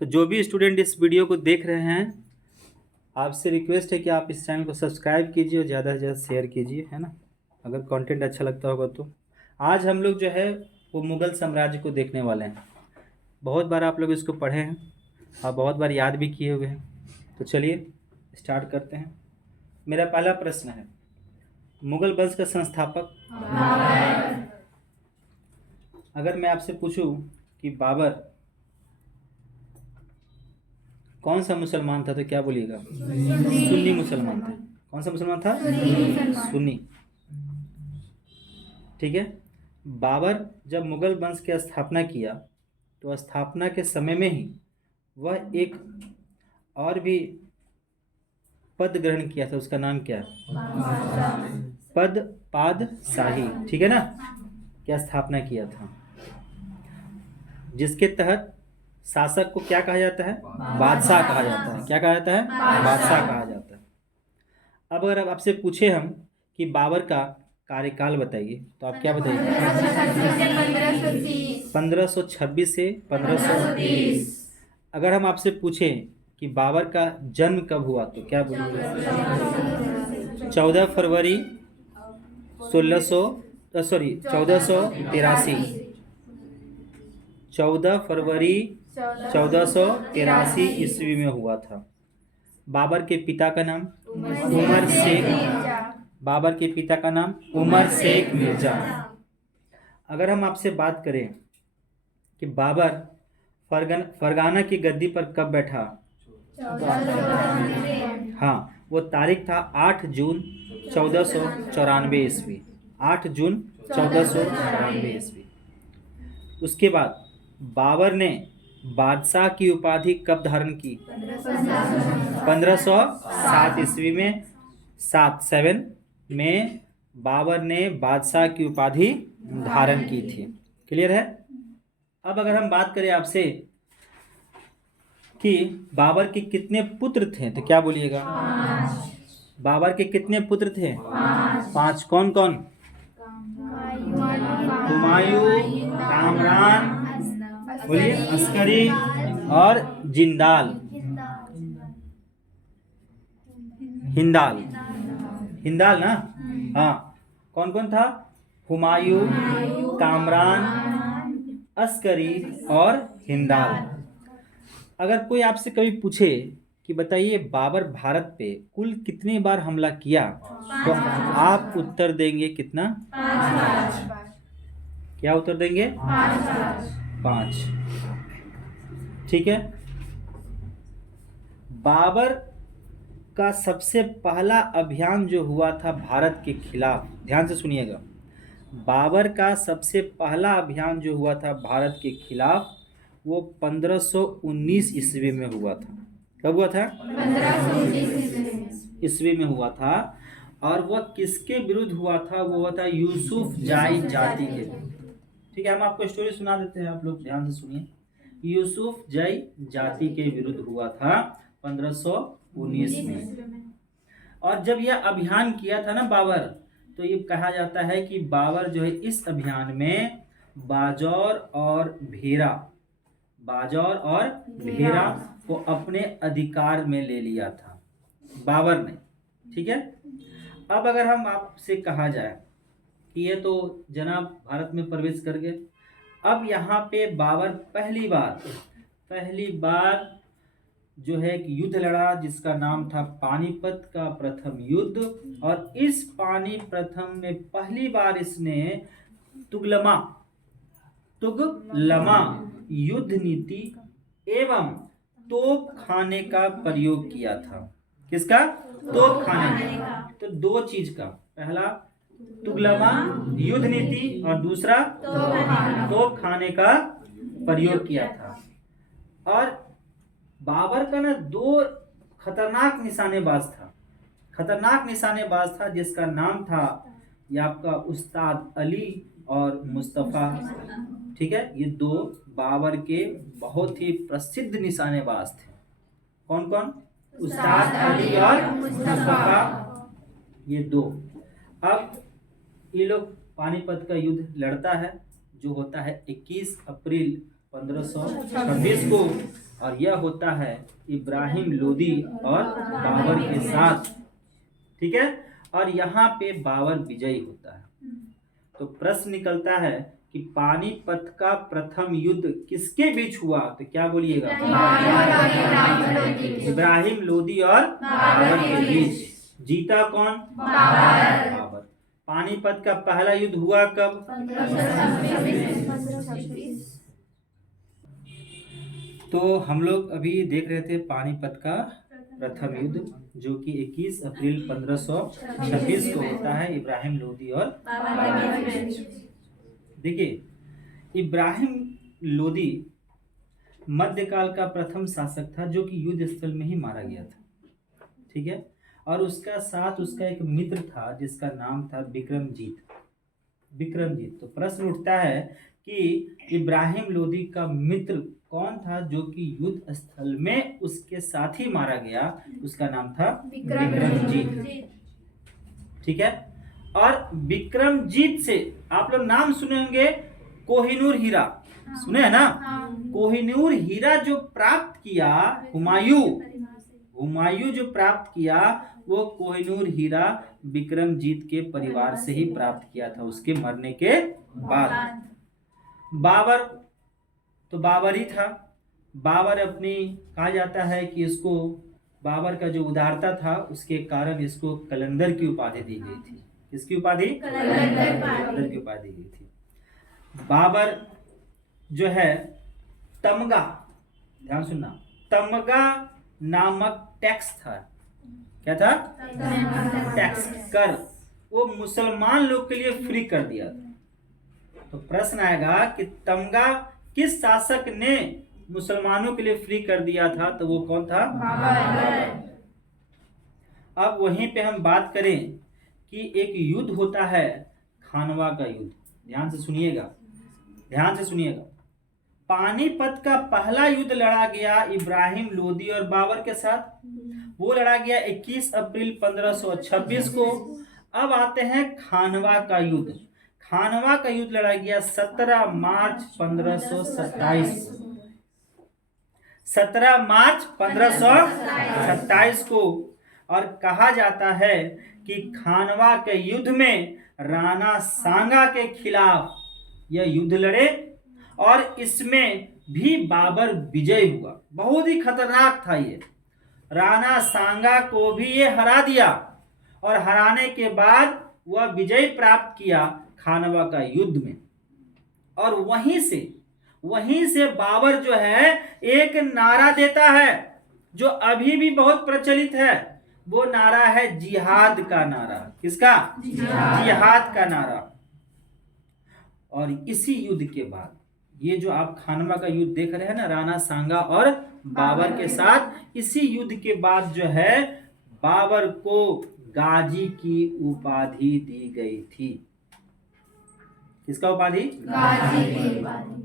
तो जो भी स्टूडेंट इस वीडियो को देख रहे हैं, आपसे रिक्वेस्ट है कि आप इस चैनल को सब्सक्राइब कीजिए और ज़्यादा से ज़्यादा शेयर कीजिए, है ना, अगर कंटेंट अच्छा लगता होगा तो। आज हम लोग जो है वो मुग़ल साम्राज्य को देखने वाले हैं। बहुत बार आप लोग इसको पढ़े हैं और बहुत बार याद भी किए हुए हैं। तो चलिए स्टार्ट करते हैं। मेरा पहला प्रश्न है, मुग़ल वंश का संस्थापक? अगर मैं आपसे पूछूं कि बाबर कौन सा मुसलमान था तो क्या बोलिएगा? सुन्नी मुसलमान था। कौन सा मुसलमान था? सुन्नी। ठीक है। बाबर जब मुग़ल वंश की स्थापना किया तो स्थापना के समय में ही वह एक और भी पद ग्रहण किया था। उसका नाम क्या है? पद पादशाही। ठीक है ना, क्या स्थापना किया था, जिसके तहत शासक को क्या कहा जाता है? बादशाह कहा जाता है। क्या कहा जाता है? बादशाह कहा जाता है। अब अगर आपसे पूछे हम कि बाबर का कार्यकाल बताइए तो आप क्या बताइए? 1526 से 1530। अगर हम आपसे पूछें कि बाबर का जन्म कब हुआ तो क्या बोलेंगे? 14 फरवरी 1483। 14 फरवरी 1483 ईस्वी में हुआ था। बाबर के पिता का नाम उमर शेख। बाबर के पिता का नाम उमर शेख मिर्जा। अगर हम आपसे बात करें कि बाबर फरगाना की गद्दी पर कब बैठा, हाँ, वो तारीख था 8 जून 1494 ईस्वी। 8 जून 1494 ईस्वी। उसके बाद बाबर ने बादशाह की उपाधि कब धारण की? 1507 ईस्वी में। 7 में बाबर ने बादशाह की उपाधि धारण की थी। क्लियर है? अब अगर हम बात करें आपसे कि बाबर के कितने पुत्र थे तो क्या बोलिएगा? बाबर के कितने पुत्र थे? 5। कौन कौन? हुमायूं, कामरान, बोलिए, अस्करी और जिंदाल। हिंदाल। हिंदाल ना, हाँ। कौन कौन था? हुमायूं, कामरान, अस्करी और हिंदाल। अगर कोई आपसे कभी पूछे कि बताइए बाबर भारत पे कुल कितनी बार हमला किया तो आप उत्तर देंगे कितना? 5। क्या उत्तर देंगे? 5। ठीक है। बाबर का सबसे पहला अभियान जो हुआ था भारत के खिलाफ, ध्यान से सुनिएगा, बाबर का सबसे पहला अभियान जो हुआ था भारत के खिलाफ वो 1519 ईस्वी में हुआ था। कब हुआ था? 1519 ईस्वी में हुआ था। और वह किसके विरुद्ध हुआ था? वो हुआ था यूसुफ जाई जाति के। ठीक है, हम आपको स्टोरी सुना देते हैं, आप लोग ध्यान से सुनिए। यूसुफ जाई जाति के विरुद्ध हुआ था 1519 में। और जब यह अभियान किया था ना बाबर, तो ये कहा जाता है कि बाबर जो है इस अभियान में बाजौर और भेरा को अपने अधिकार में ले लिया था बाबर ने। ठीक है। अब अगर हम आपसे कहा जाए कि ये तो जनाब भारत में प्रवेश कर गए, अब यहाँ पे बाबर पहली बार जो है एक युद्ध लड़ा जिसका नाम था पानीपत का प्रथम युद्ध। और इस पानीप्रथम में पहली बार इसने तुगलमा युद्ध नीति एवं तोप खाने का प्रयोग किया था। किसका? तोप खाने का। तो दो चीज का, पहला तुगलमा युद्ध नीति और दूसरा तोप खाने का प्रयोग किया था। और बाबर का ना दो खतरनाक निशानेबाज था जिसका नाम था ये आपका उस्ताद अली और मुस्तफा। ठीक है, ये दो बाबर के बहुत ही प्रसिद्ध निशानेबाज थे। कौन कौन? उस्ताद अली और मुस्तफा, ये दो। अब ये लोग पानीपत का युद्ध लड़ता है जो होता है 21 अप्रैल 1526 को। और यह होता है इब्राहिम लोदी और बाबर के साथ। ठीक है, और यहाँ पे बाबर विजयी होता है। तो प्रश्न निकलता है कि पानीपत का प्रथम युद्ध किसके बीच हुआ? तो क्या बोलिएगा? इब्राहिम लोदी और बाबर के बीच। जीता कौन? बाबर। पानीपत का पहला युद्ध हुआ कब? तो हम लोग अभी देख रहे थे पानीपत का प्रथम युद्ध, जो कि 21 अप्रैल 1526 को होता है इब्राहिम लोदी और बाबर के बीच। देखिए, इब्राहिम लोदी मध्यकाल का प्रथम शासक था जो कि युद्ध स्थल में ही मारा गया था। ठीक है, और उसका साथ उसका एक मित्र था जिसका नाम था विक्रमजीत। तो प्रश्न उठता है कि इब्राहिम लोदी का मित्र कौन था जो कि युद्ध स्थल में उसके साथ ही मारा गया? उसका नाम था विक्रमजीत। ठीक है, और विक्रमजीत से आप लोग नाम सुने होंगे, कोहिनूर हीरा सुने हैं ना? कोहिनूर हीरा जो प्राप्त किया हुमायूं जो प्राप्त किया, वो कोहिनूर हीरा विक्रमजीत के परिवार से ही प्राप्त किया था उसके मरने के बाद। बाबर तो बाबर ही था। बाबर अपनी कहा जाता है कि इसको बाबर का जो उदारता था उसके कारण इसको कलंदर की उपाधि दी गई थी। किसकी उपाधि? कलंदर की उपाधि दी गई थी। बाबर जो है तमगा, ध्यान सुनना, तमगा नामक टैक्स था। क्या था? टैक्स, कर, वो मुसलमान लोग के लिए फ्री कर दिया था। तो प्रश्न आएगा कि तमगा किस शासक ने मुसलमानों के लिए फ्री कर दिया था? तो वो कौन था? बाबर। अब वहीं पे हम बात करें कि एक युद्ध होता है खानवा का युद्ध। ध्यान से सुनिएगा। पानीपत का पहला युद्ध लड़ा गया इब्राहिम लोदी और बाबर के साथ। वो लड़ा गया 21 अप्रैल 1526 को। अब आते हैं खानवा का युद्ध। खानवा का युद्ध लड़ा गया 17 मार्च 1527 17 मार्च 1527 को। और कहा जाता है कि खानवा के युद्ध में राणा सांगा के खिलाफ यह युद्ध लड़े और इसमें भी बाबर विजय हुआ। बहुत ही खतरनाक था ये। राणा सांगा को भी ये हरा दिया और हराने के बाद वह विजय प्राप्त किया खानवा का युद्ध में। और वहीं से बाबर जो है एक नारा देता है जो अभी भी बहुत प्रचलित है। वो नारा है जिहाद का नारा। किसका? जिहाद का नारा। और इसी युद्ध के बाद, ये जो आप खानवा का युद्ध देख रहे हैं ना, राणा सांगा और बाबर के साथ, इसी युद्ध के बाद जो है बाबर को गाजी की उपाधि दी गई थी। किसका उपाधि? गाजी की उपाधि।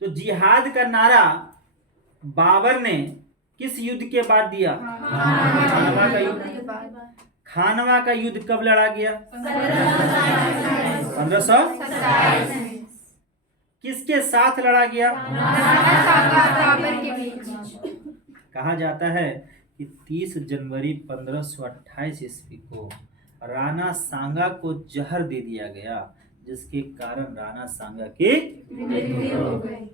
तो जिहाद का नारा बाबर ने किस युद्ध के बाद दिया? खानवा का युद्ध। खानवा का युद्ध कब लड़ा गया? 1527। किसके साथ लड़ा गया? कहा जाता है कि 30 जनवरी 1528 ईस्वी को राणा सांगा को जहर दे दिया गया, जिसके कारण राणा सांगा की मृत्यु हो गई।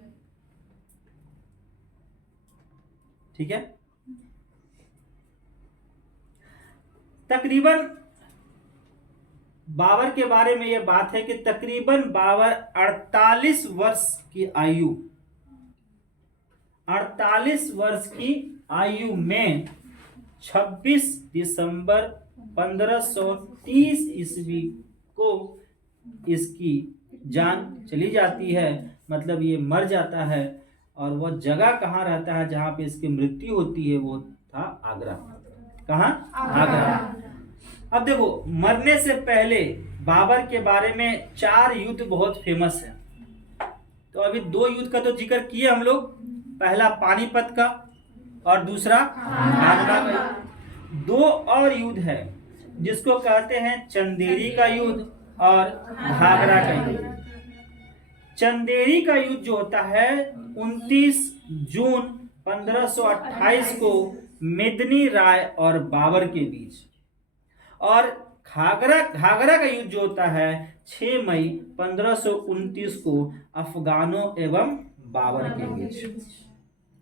ठीक है, तकरीबन बाबर के बारे में यह बात है कि तकरीबन बाबर 48 वर्ष की आयु 48 वर्ष की आयु में 26 दिसंबर 1530 ईस्वी को इसकी जान चली जाती है। मतलब ये मर जाता है। और वह जगह कहाँ रहता है जहाँ पे इसकी मृत्यु होती है? वो था आगरा। कहाँ? आगरा। अब देखो, मरने से पहले बाबर के बारे में 4 युद्ध बहुत फेमस है। तो अभी 2 युद्ध का तो जिक्र किए हम लोग। पहला पानीपत का और दूसरा खानवा का। 2 और युद्ध है जिसको कहते हैं चंदेरी का युद्ध और घाघरा का युद्ध। चंदेरी का युद्ध जो होता है 29 जून 1528 को मेदिनी राय और बाबर के बीच, और घाघरा का युद्ध जो होता है 6 मई 1529 को अफगानों एवं बाबर के बीच।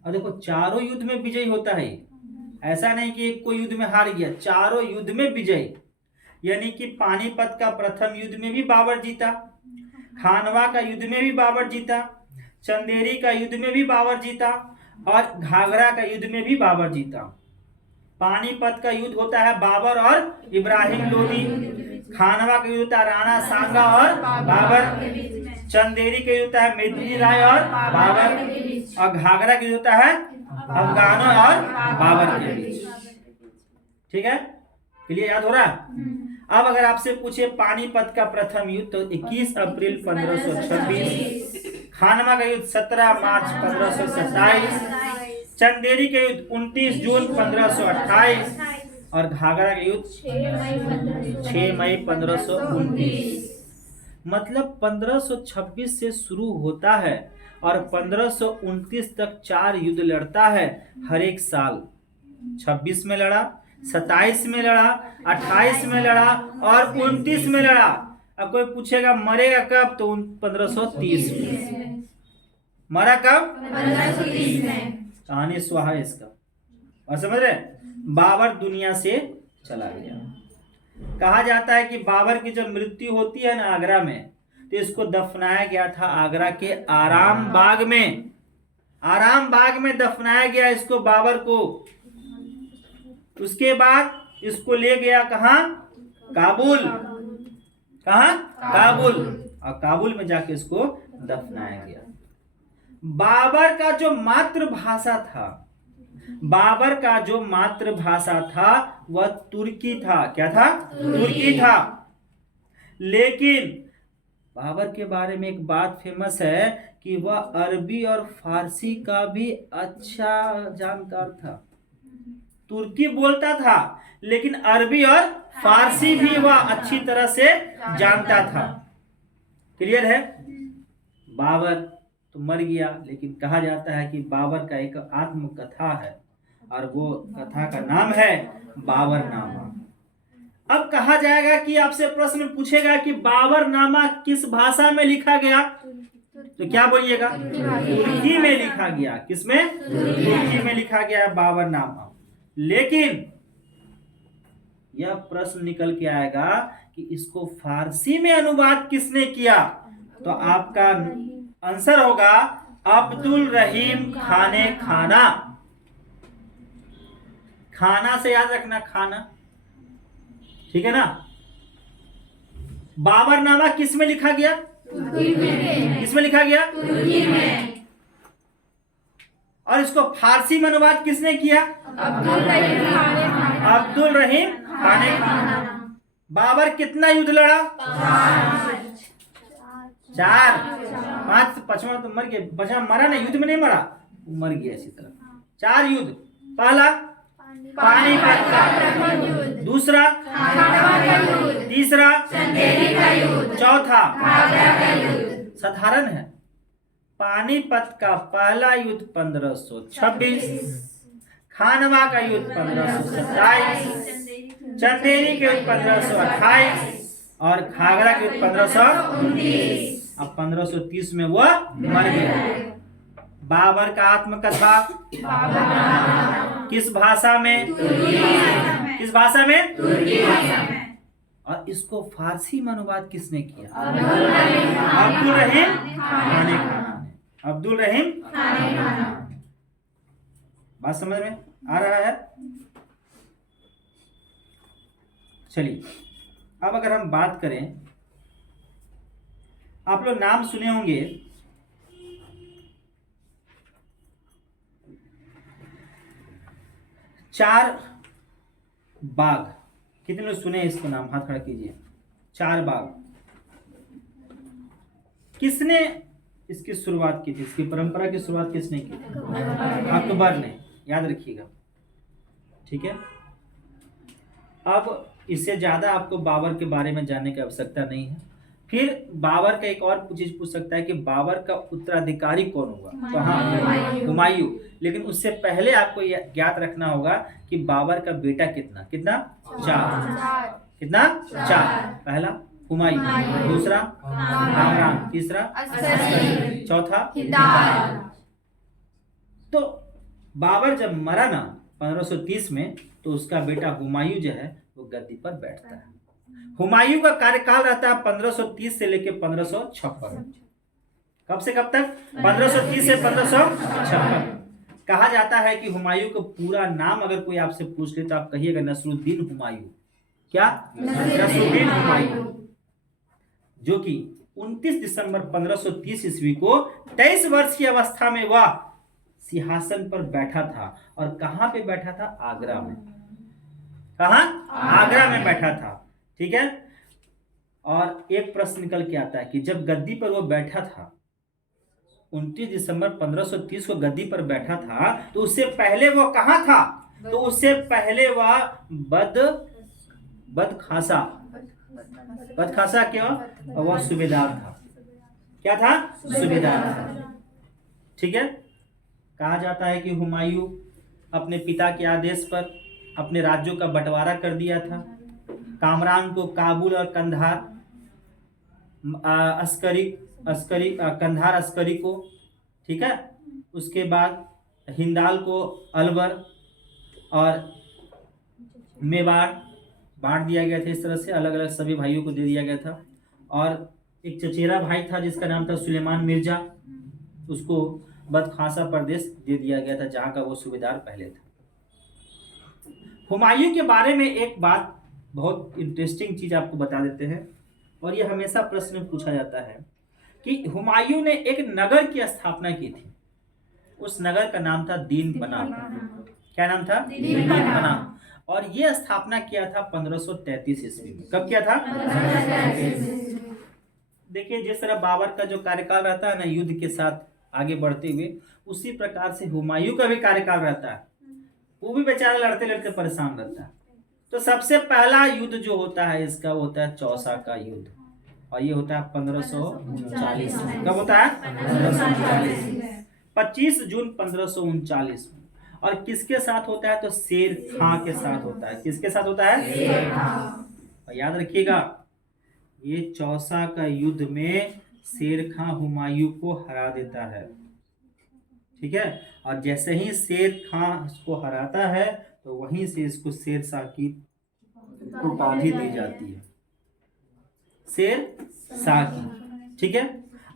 और देखो चारों युद्ध में विजयी होता है, ऐसा नहीं कि कोई युद्ध में हार गया, चारों युद्ध में विजयी। यानी कि पानीपत का प्रथम युद्ध में भी बाबर जीता, खानवा का युद्ध में भी बाबर जीता, चंदेरी का युद्ध में भी बाबर जीता, और घाघरा का युद्ध में भी बाबर जीता। पानीपत का युद्ध होता है बाबर और इब्राहिम लोदी, खानवा का युद्ध होता है राणा सांगा और बाबर, चंदेरी का युद्ध होता है मेदिनी राय और बाबर, और घाघरा का युद्ध होता है अफगानों और बाबर के बीच। ठीक है, क्लियर, याद हो रहा है? अब अगर आपसे पूछे पानीपत का प्रथम युद्ध तो 21 अप्रैल 1526, खानवा का युद्ध 17 मार्च 1527, चंदेरी का युद्ध 29 जून 1528, और घाघरा का युद्ध 6 मई 1529। मतलब 1526 से शुरू होता है और 1529 तक 4 युद्ध लड़ता है हर एक साल। 26 में लड़ा, 27 में लड़ा, 28 में लड़ा और 29 में लड़ा। अब कोई पूछेगा मरेगा कब, तो 1530 में मरा कब, 1530 में। कहानी स्वाहा इसका, और समझ रहे, बाबर दुनिया से चला गया। कहा जाता है कि बाबर की जब मृत्यु होती है ना आगरा में, तो इसको दफनाया गया था आगरा के आराम बाग में। आराम बाग में दफनाया गया इसको, बाबर को। उसके बाद इसको ले गया कहां, काबुल। कहां, काबुल, और काबुल में जाके इसको दफनाया गया। बाबर का जो मातृभाषा था, बाबर का जो मातृभाषा था वह तुर्की था। क्या था, तुर्की था। लेकिन बाबर के बारे में एक बात फेमस है कि वह अरबी और फारसी का भी अच्छा जानकार था। तुर्की बोलता था लेकिन अरबी और फारसी भी वह अच्छी तरह से जानता था। क्लियर है? बाबर तो मर गया, लेकिन कहा जाता है कि बाबर का एक आत्मकथा है और वो कथा का नाम है बाबरनामा। अब कहा जाएगा कि आपसे प्रश्न पूछेगा कि बाबरनामा किस भाषा में लिखा गया, तो क्या बोलिएगा, तुर्की में लिखा गया। किसमें, तुर्की में लिखा गया बाबरनामा। लेकिन यह प्रश्न निकल के आएगा कि इसको फारसी में अनुवाद किसने किया, तो आपका आंसर होगा अब्दुल रहीम खाने खाना। खाना से याद रखना, खाना, ठीक है ना। बाबरनामा किस में लिखा गया, किस में लिखा गया, और इसको फारसी में अनुवाद किसने किया, अब्दुल रहीम खाने खाना। बाबर कितना युद्ध लड़ा, 4, 5, 5वां तो मर गया, 5वां मरा नहीं, युद्ध में नहीं मरा, मर गया इसी तरह। 4 युद्ध, पहला पानीपत का, दूसरा तीसरा चौथा, साधारण है। पानीपत का पहला युद्ध 1526, खानवा का युद्ध 1527, चंदेरी के युद्ध 1528 और घाघरा के युद्ध 1529। अब 1530 में वह मर गया। बाबर का आत्मकथा किस भाषा में, किस भाषा में, और इसको फारसी में अनुवाद किसने किया, अब्दुल रहीम खाने खाना ने। अब्दुल रहीम खाने खाना। बात समझ में आ रहा है? चलिए अब अगर हम बात करें, आप लोग नाम सुने होंगे, चार बाग। कितने लोग सुने इसको नाम, हाथ खड़ा कीजिए। 4 बाग किसने इसकी शुरुआत की थी, इसकी परंपरा की शुरुआत किसने की थी, अकबर ने। याद रखिएगा, ठीक है। अब इससे ज्यादा आपको बाबर के बारे में जानने की आवश्यकता नहीं है। फिर बाबर का एक और चीज पूछ सकता है कि बाबर का उत्तराधिकारी कौन होगा, तो हाँ हुमायूं। लेकिन उससे पहले आपको यह ज्ञात रखना होगा कि बाबर का बेटा कितना कितना 4, कितना 4। पहला हुमायूं, दूसरा कामरान, तीसरा अस्करी, चौथा तो बाबर जब मरा ना 1530 में, तो उसका बेटा हुमायूं जो है वो गद्दी पर बैठता है। हुमायूं का कार्यकाल रहता है 1530 से लेकर 1556। कब से कब तक? 1530 से 1556। कहा जाता है कि हुमायूं का पूरा नाम अगर कोई आपसे पूछ ले तो आप कहिएगा नसरुद्दीन हुमायूं। क्या? नसरुद्दीन हुमायूं, जो कि 29 दिसंबर 1530 ईस्वी को 23 वर्ष की अवस्था में वह सिंहासन पर बैठा था। और कहां पे बैठा था? आगरा में। कहां? आगरा में बैठा था। ठीक है। और एक प्रश्न निकल के आता है कि जब गद्दी पर वो बैठा था 29 दिसंबर 1530 को गद्दी पर बैठा था, तो उससे पहले वो कहां था? तो उससे पहले वह बदखासा क्यों? वह सूबेदार था। क्या था? सूबेदार था। ठीक है। कहा जाता है कि हुमायूं अपने पिता के आदेश पर अपने राज्यों का बंटवारा कर दिया था। कामरान को काबुल और कंधार, कंधार अस्करी को, ठीक है, उसके बाद हिंदाल को अलवर और मेवाड़ बांट दिया गया था। इस तरह से अलग अलग सभी भाइयों को दे दिया गया था। और एक चचेरा भाई था जिसका नाम था सुलेमान मिर्जा, उसको बदखासा प्रदेश दे दिया गया था जहां का वो सूबेदार पहले था। हुमायूं के बारे में एक बात, बहुत इंटरेस्टिंग चीज आपको बता देते हैं, और ये हमेशा प्रश्न पूछा जाता है कि हुमायूं ने एक नगर की स्थापना की थी। उस नगर का नाम था दीन बना। क्या नाम था? दीन बना। और ये स्थापना किया था 1533 ईस्वी में। कब किया था? 1533। देखिए, जिस तरह बाबर का जो कार्यकाल रहता है ना युद्ध के साथ आगे बढ़ते हुए, उसी प्रकार से हुमायूं का भी कार्यकाल रहता है। वो भी बेचारा लड़ते लड़ते परेशान रहता है। तो सबसे पहला युद्ध जो होता है इसका होता है चौसा का युद्ध, और ये होता है 1539 में। कब होता है? 1539, 25 जून 1539 में। और किसके साथ होता है? तो शेर खां के साथ होता है। किसके साथ होता है? शेर खां। और याद रखिएगा, ये चौसा का युद्ध में शेर खां हुमायूं को हरा देता है। ठीक है। और जैसे ही शेर खां इसको हराता है तो वहीं से इसको शेरशाह की उपाधि दी जाती है, शेरशाह की। ठीक है।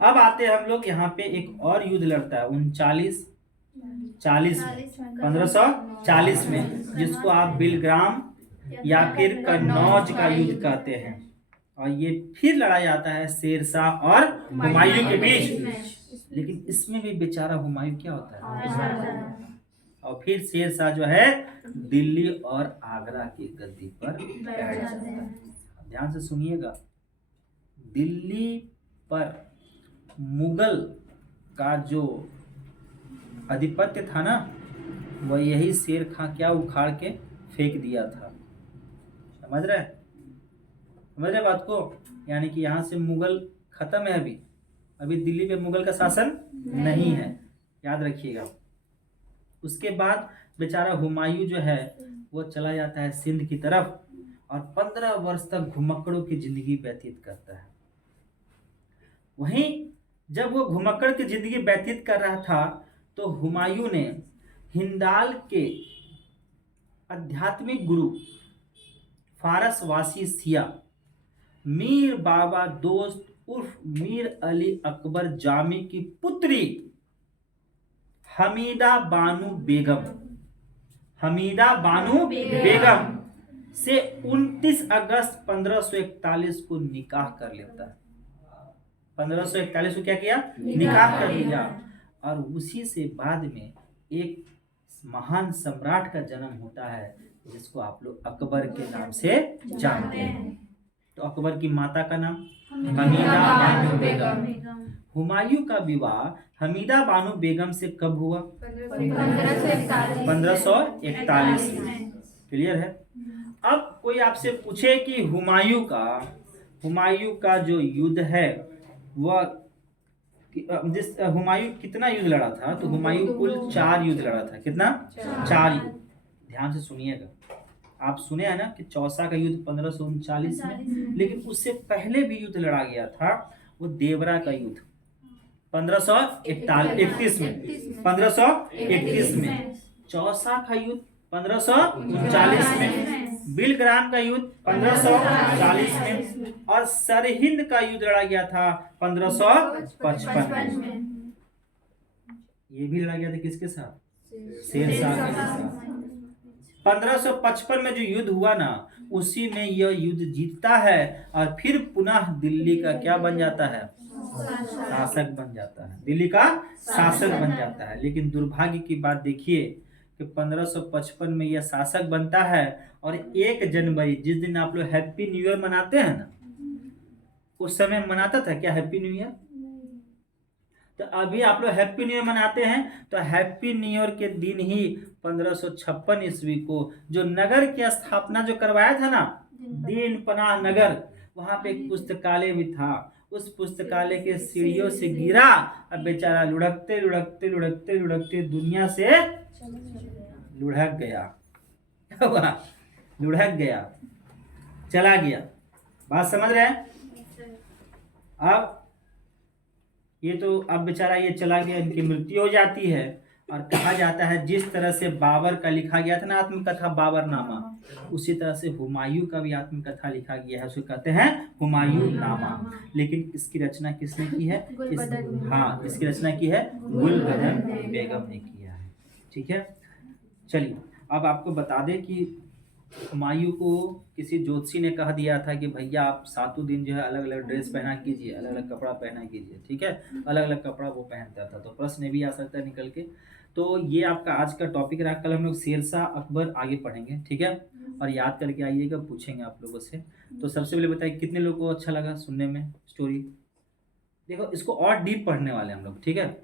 अब आते हैं हम लोग यहाँ पे एक और युद्ध लड़ता है 3940 में, 1540 में, जिसको आप बिलग्राम या फिर कन्नौज का युद्ध कहते हैं। और ये फिर लड़ा जाता है शेरशाह और हुमायूं के बीच। लेकिन इसमें भी बेचारा हुमायूं क्या होता है? और फिर शेरशाह जो है दिल्ली और आगरा की गद्दी पर बैठ जाता है। ध्यान से सुनिएगा, दिल्ली पर मुगल का जो आधिपत्य था ना, वह यही शेर खां क्या उखाड़ के फेंक दिया था। समझ रहे बात को? यानी कि यहाँ से मुगल खत्म है। अभी दिल्ली पे मुगल का शासन नहीं है, याद रखिएगा। उसके बाद बेचारा हुमायूं जो है वो चला जाता है सिंध की तरफ और 15 वर्ष तक घुमक्कड़ों की जिंदगी व्यतीत करता है। वहीं जब वो घुमक्कड़ की जिंदगी व्यतीत कर रहा था तो हुमायूं ने हिंदाल के आध्यात्मिक गुरु फारसवासी सिया मीर बाबा दोस्त उर्फ मीर अली अकबर जामी की पुत्री हमीदा बानू बेगम से 29 अगस्त 1541 को निकाह कर लेता है। 1541 को क्या किया? निकाह कर लिया। और उसी से बाद में एक महान सम्राट का जन्म होता है जिसको आप लोग अकबर के नाम से जानते हैं। तो अकबर की माता का नाम हमीदा बानू बेगम। हुमायूं का विवाह हमीदा बानू बेगम से कब हुआ? 1541 में। क्लियर है? अब कोई आपसे पूछे कि हुमायूं का हुमायूं का जो युद्ध है वह जिस हुमायूं कितना युद्ध लड़ा था, तो हुमायूं कुल 4 युद्ध लड़ा था। कितना? 4 युद्ध। ध्यान से सुनिएगा, आप सुने हैं ना कि चौसा का युद्ध 1539 में, लेकिन उससे पहले भी युद्ध लड़ा गया था, वो देवरा का युद्ध 1531 में, 1531 में। चौसा का युद्ध 1539 में, बिलग्राम का युद्ध 1540 में, और सरहिंद का युद्ध लड़ा गया था 1555 में। ये भी लड़ा गया था किसके साथ? शेरशाह के साथ। 1555 में जो युद्ध हुआ ना, उसी में यह युद्ध जीतता है और फिर पुनः दिल्ली का क्या बन जाता है? शासक बन जाता है, दिल्ली का शासक बन जाता है। लेकिन दुर्भाग्य की बात देखिए कि 1555 में यह शासक बनता है, और 1 जनवरी जिस दिन आप लोग हैप्पी न्यू ईयर मनाते हैं ना, उस समय मनाता था क्या हैप्पी न्यू ईयर? तो अभी आप लोग हैप्पी न्यू ईयर मनाते हैं, तो हैप्पी न्यू ईयर के दिन ही 1556 ईस्वी को जो नगर की स्थापना जो करवाया था ना, दीन पनाह नगर, वहां पे एक पुस्तकालय भी था। उस पुस्तकालय के सीढ़ियों से गिरा और बेचारा लुढ़कते लुढ़कते लुढ़कते लुढ़कते दुनिया से लुढ़क गया। लुढ़क गया, चला गया। बात समझ रहे हैं? अब ये तो अब बेचारा ये चला गया, इनकी मृत्यु हो जाती है। और कहा जाता है जिस तरह से बाबर का लिखा गया था ना आत्मकथा बाबरनामा, उसी तरह से हुमायूं का भी आत्मकथा लिखा गया है, उसे कहते हैं हुमायूं नामा। लेकिन इसकी रचना किसने की है? इसकी रचना की है गुलबदन बेगम ने किया है। ठीक है, चलिए अब आपको बता दें कि हुमायूं को किसी ज्योतिषी ने कह दिया था कि भैया आप 7 दिन जो है अलग अलग ड्रेस पहना कीजिए, अलग अलग कपड़ा पहना कीजिए। ठीक है, अलग अलग कपड़ा वो पहनता था, तो प्रश्न भी आ सकता है निकल के। तो ये आपका आज का टॉपिक रहा। कल हम लोग शेरशाह अकबर आगे पढ़ेंगे। ठीक है, और याद करके आइएगा, पूछेंगे आप लोगों से। तो सबसे पहले बताइए कितने लोगों को अच्छा लगा सुनने में स्टोरी? देखो इसको और डीप पढ़ने वाले हम लोग, ठीक है,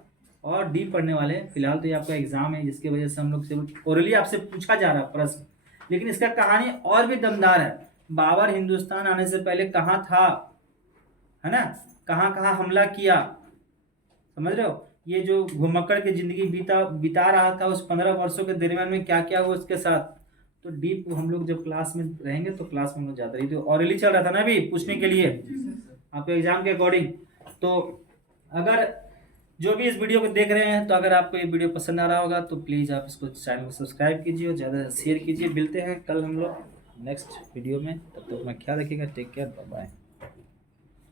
और डीप पढ़ने वाले। फिलहाल तो ये आपका एग्जाम है, जिसकी वजह से हम लोग सिर्फ ओरली आपसे पूछा जा रहा है प्रश्न, लेकिन इसका कहानी और भी दमदार है। बाबर हिंदुस्तान आने से पहले कहाँ था, है ना, कहाँ कहाँ हमला किया, समझ रहे हो? ये जो घुमक्कड़ की जिंदगी बिता रहा था, उस 15 वर्षों के दरमियान में क्या क्या हुआ उसके साथ, तो डीप हम लोग जब क्लास में रहेंगे तो क्लास में हम लोग ज्यादा रही। तो ऑरली चल रहा था ना अभी पूछने के लिए आपके एग्जाम के अकॉर्डिंग। तो अगर जो भी इस वीडियो को देख रहे हैं, तो अगर आपको ये वीडियो पसंद आ रहा होगा तो प्लीज़ आप इसको चैनल को सब्सक्राइब कीजिए और ज़्यादा शेयर कीजिए। मिलते हैं कल हम लोग नेक्स्ट वीडियो में, तब तक अपना ख्याल रखिएगा। Take care, bye bye.